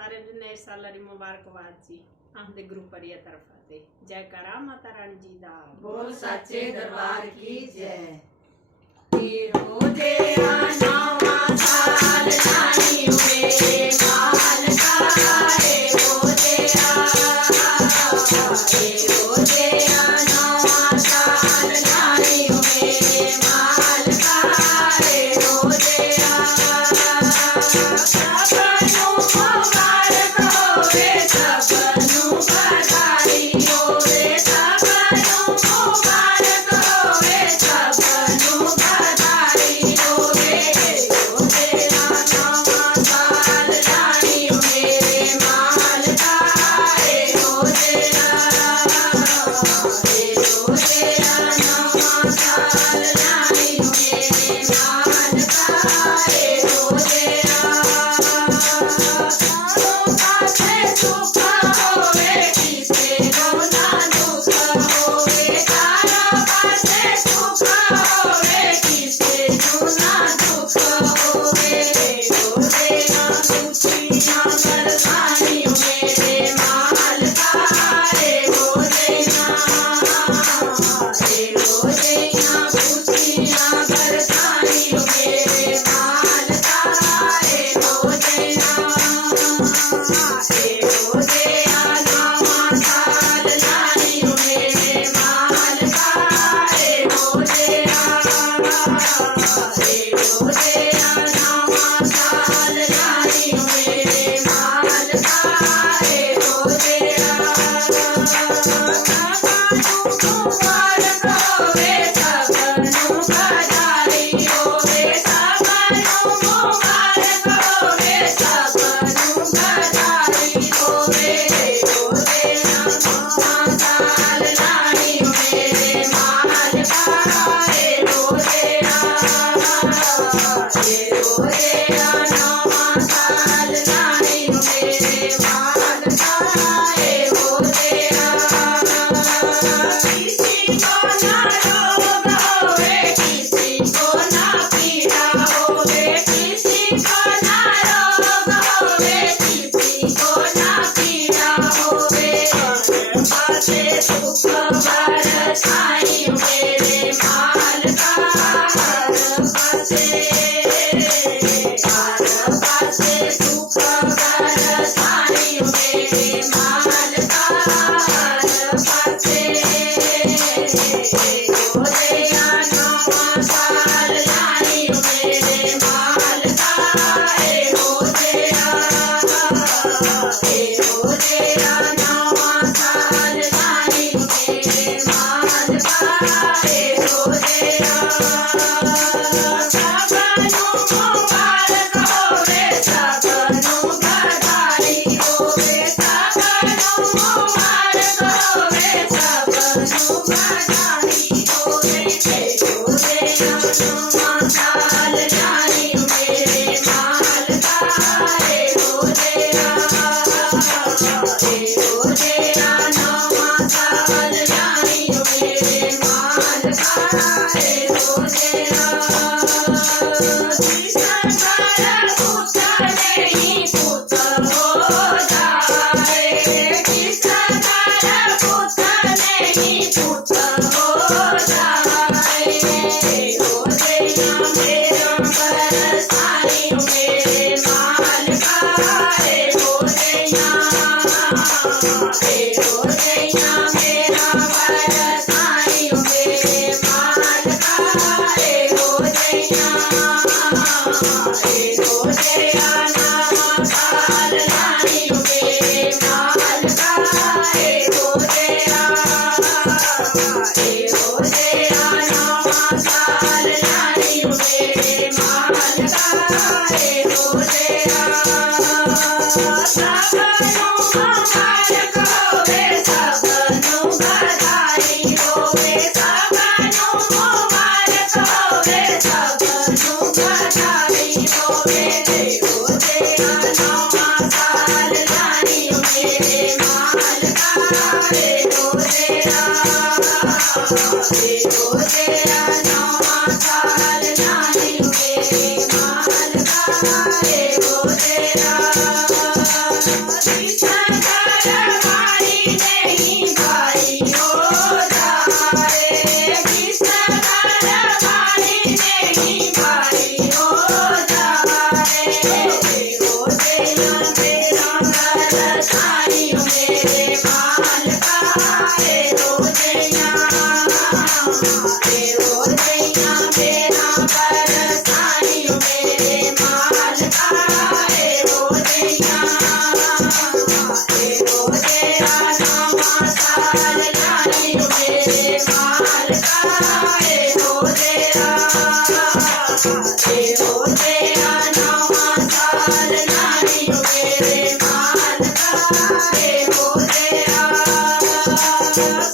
सारे ने सालरी मुबारकबाद जी आमदे ग्रुप परिया तरफ आते जय करा माता रानी जी दा बोल सच्चे दरबार की जय। रोज़िया तेरा बरसानी मेरे मालका हे रोज़िया तेरा बरसानी मेरे मालका हे रोज़िया नवा साल लानी मेरे मालका हे रोज़िया नवा साल लानी मेरे मालका हे रोज़िया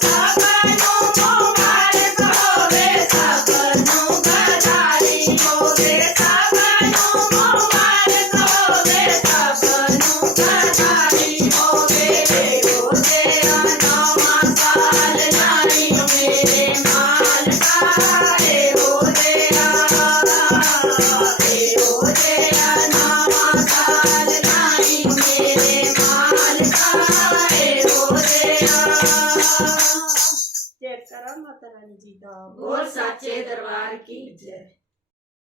सबनो मुबारक होवे सबनो बधाई होवे सबनो मुबारक होवे सबनो बधाई होवे रोज़िया नवा साल लानी मेरे मालका हे रोज़िया नवा साल लानी मेरे मालका हे रोज़िया जयकारा माता रानी जी दा बोल साचे दरबार की जय।